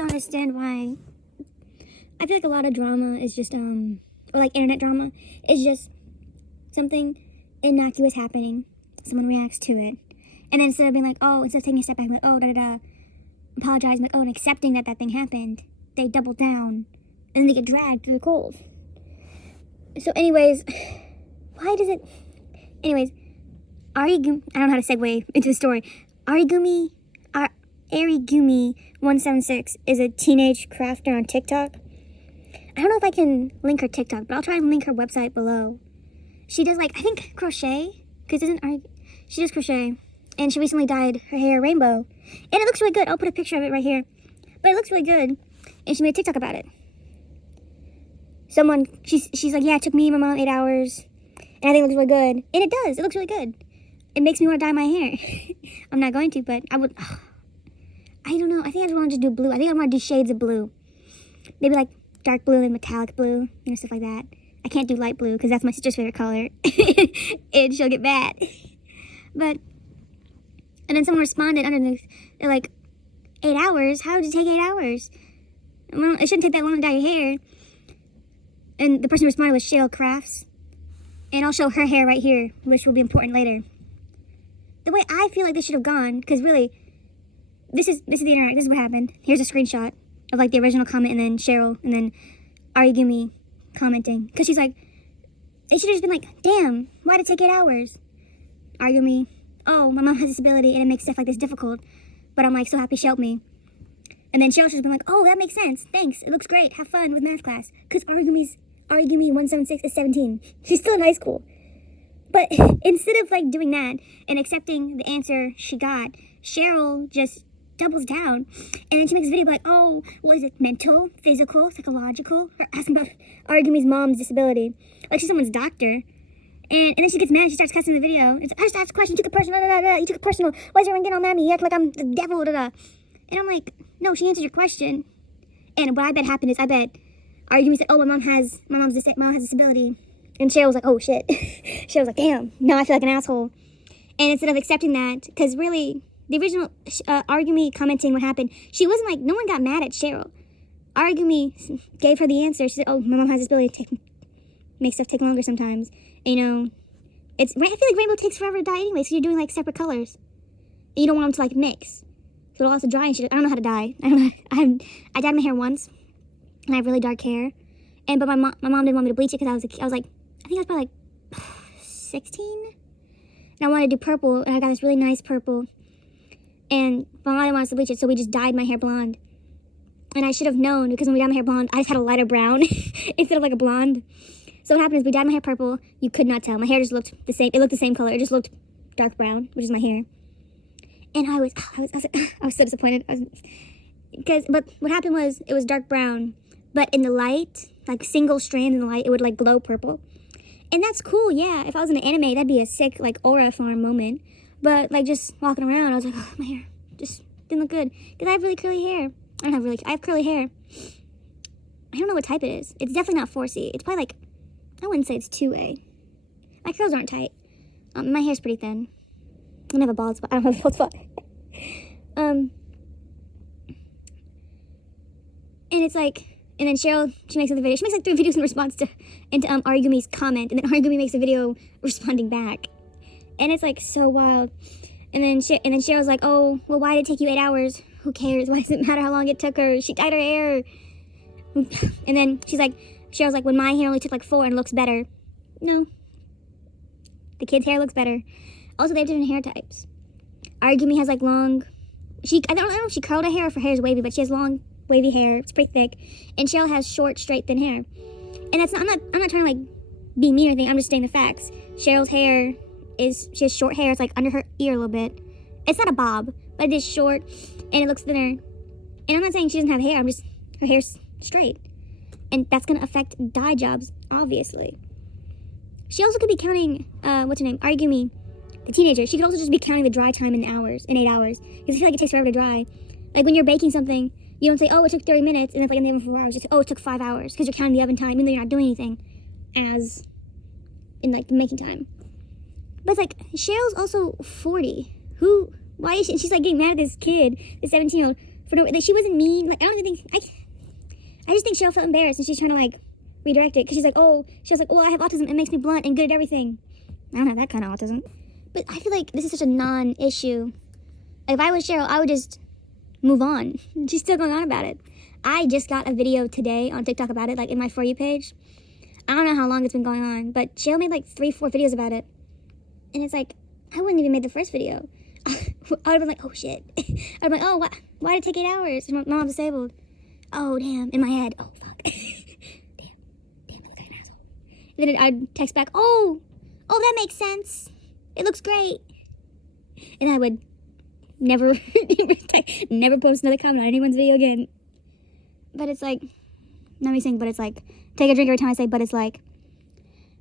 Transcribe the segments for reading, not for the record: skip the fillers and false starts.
don't understand why. I feel like a lot of drama is just, or like internet drama, is just something innocuous happening. Someone reacts to it. And then instead of being like, oh, instead of taking a step back, like, oh, apologize, like, oh, and accepting that thing happened, they double down, and they get dragged through the coals. So anyways, Arigumi, I don't know how to segue into the story. Arigumi176 is a teenage crafter on TikTok. I don't know if I can link her TikTok, but I'll try and link her website below. She does, like, I think crochet, because she does crochet, and she recently dyed her hair rainbow, and it looks really good. I'll put a picture of it right here, but it looks really good, and she made a TikTok about it. She's like, yeah, it took me and my mom 8 hours, and I think it looks really good, and it does. It looks really good. It makes me want to dye my hair. I'm not going to, but I would. I don't know. I think I just want to just do blue. I think I want to do shades of blue. Maybe like dark blue and metallic blue, stuff like that. I can't do light blue because that's my sister's favorite color, and she'll get mad. And then someone responded underneath. They're like, 8 hours? How did it take 8 hours? Well, it shouldn't take that long to dye your hair. And the person who responded was CherylCrafts. And I'll show her hair right here, which will be important later. The way I feel like this should have gone, because really, this is the internet. This is what happened. Here's a screenshot of like the original comment, and then Cheryl, and then Arigumi commenting. Because she's like, it should have just been like, damn, why did it take 8 hours? Arigumi, oh, my mom has a disability and it makes stuff like this difficult. But I'm like, so happy she helped me. And then Cheryl should have been like, oh, that makes sense. Thanks. It looks great. Have fun with math class. Because Arigumi176 is 17. She's still in high school. But instead of like doing that and accepting the answer she got, Cheryl just doubles down. And then she makes a video like, oh, what is it? Mental, physical, psychological? Or asking about Arigumi's mom's disability. Like she's someone's doctor. And then she gets mad. She starts cussing the video. It's like, I just asked a question. You took it personal. You took it personal. Why is everyone getting all mad at me? You act like I'm the devil. And I'm like, no, she answered your question. And what I bet happened is Arigumi said, oh, my mom has a disability. And Cheryl was like, oh, shit. Cheryl was like, damn, now I feel like an asshole. And instead of accepting that, because really, the original Arigumi commenting what happened, she wasn't like, no one got mad at Cheryl. Arigumi gave her the answer. She said, oh, my mom has a disability. Makes stuff take longer sometimes. And, I feel like rainbow takes forever to dye anyway, so you're doing, like, separate colors. And you don't want them to, like, mix. So it'll also dry and shit. I don't know how to dye. I dyed my hair once, and I have really dark hair. But my mom didn't want me to bleach it because I was like, I think I was probably like 16. And I wanted to do purple, and I got this really nice purple. And my mom didn't want us to bleach it, so we just dyed my hair blonde. And I should have known, because when we dyed my hair blonde, I just had a lighter brown instead of like a blonde. So what happened is we dyed my hair purple. You could not tell. My hair just looked the same. It looked the same color. It just looked dark brown, which is my hair. And I was so disappointed. But what happened was it was dark brown, but in the light, like single strand in the light, it would like glow purple. And that's cool, yeah. If I was in an anime, that'd be a sick like aura farm moment. But like just walking around, I was like, oh, my hair just didn't look good because I have really curly hair. I have curly hair. I don't know what type it is. It's definitely not 4C. It's probably like, I wouldn't say it's 2A. My curls aren't tight. My hair's pretty thin. I don't have a bald spot. And it's like, and then Cheryl, she makes another video. She makes like 3 videos in response to Arigumi's comment, and then Arigumi makes a video responding back. And it's like so wild. And then Cheryl's like, oh, well, why did it take you 8 hours? Who cares? Why does it matter how long it took her? She dyed her hair. And then Cheryl's like, when my hair only took like 4 and looks better. No. The kid's hair looks better. Also, they have different hair types. Arigumi has like long, I don't know if she curled her hair or if her hair is wavy, but she has long, wavy hair. It's pretty thick. And Cheryl has short, straight, thin hair. And that's not, I'm not trying to like be mean or anything. I'm just stating the facts. Cheryl's hair she has short hair. It's like under her ear a little bit. It's not a bob, but it is short and it looks thinner. And I'm not saying she doesn't have hair. Her hair's straight. And that's going to affect dye jobs, obviously. She also could be counting, what's her name? Arigumi, the teenager. She could also just be counting the dry time in 8 hours. Because I feel like it takes forever to dry. Like when you're baking something, you don't say, oh, it took 30 minutes, and it's like in the oven for 4 hours. You say, oh, it took 5 hours, because you're counting the oven time, even though you're not doing anything, as in like the making time. But it's like, Cheryl's also 40. Why is she, and she's like getting mad at this kid, this 17-year-old, For no, like, she wasn't mean. Like, I don't even think, I just think Cheryl felt embarrassed and she's trying to, like, redirect it. Because she's like, oh, she was like, well, I have autism. It makes me blunt and good at everything. I don't have that kind of autism. But I feel like this is such a non-issue. If I was Cheryl, I would just move on. She's still going on about it. I just got a video today on TikTok about it, like, in my For You page. I don't know how long it's been going on, but Cheryl made, like, 3-4 videos about it. And it's like, I wouldn't even made the first video. I would have been like, oh, shit. I'd be like, oh, why did it take 8 hours? My mom's disabled. Oh, damn. In my head. Oh, fuck. Damn, I look like an asshole. And then I'd text back, oh, that makes sense. It looks great. And I would never post another comment on anyone's video again. But it's like, not me saying, but it's like, take a drink every time I say, but it's like,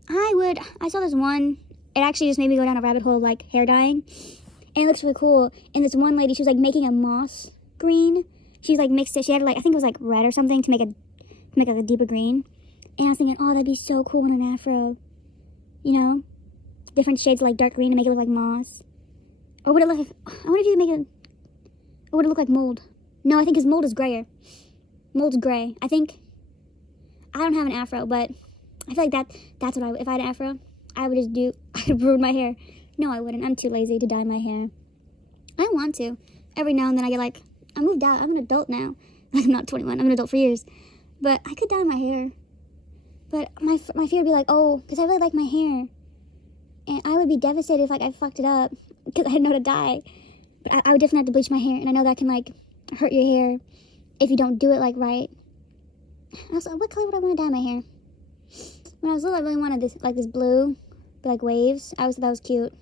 I saw this one, it actually just made me go down a rabbit hole of, like, hair dyeing. And it looks really cool. And this one lady, she was, like, making a moss green. She was, like, mixed it. She had, like, I think it was, like, red or something to make like, a deeper green. And I was thinking, oh, that'd be so cool in an afro. You know? Different shades of, like, dark green to make it look like moss. Or would it look like, I wonder if you could make it, or would it look like mold? No, I think his mold is grayer. Mold's gray. I don't have an afro, but I feel like that's what if I had an afro, I would just I'd ruin my hair. No, I wouldn't. I'm too lazy to dye my hair. I want to. Every now and then I get like, I moved out. I'm an adult now. I'm not 21. I'm an adult for years. But I could dye my hair. But my fear would be like, oh, because I really like my hair. And I would be devastated if, like, I fucked it up because I didn't know how to dye. But I would definitely have to bleach my hair. And I know that can, like, hurt your hair if you don't do it, like, right. Also, what color would I want to dye my hair? When I was little, I really wanted this, like, this blue, like, waves. I always thought that was cute.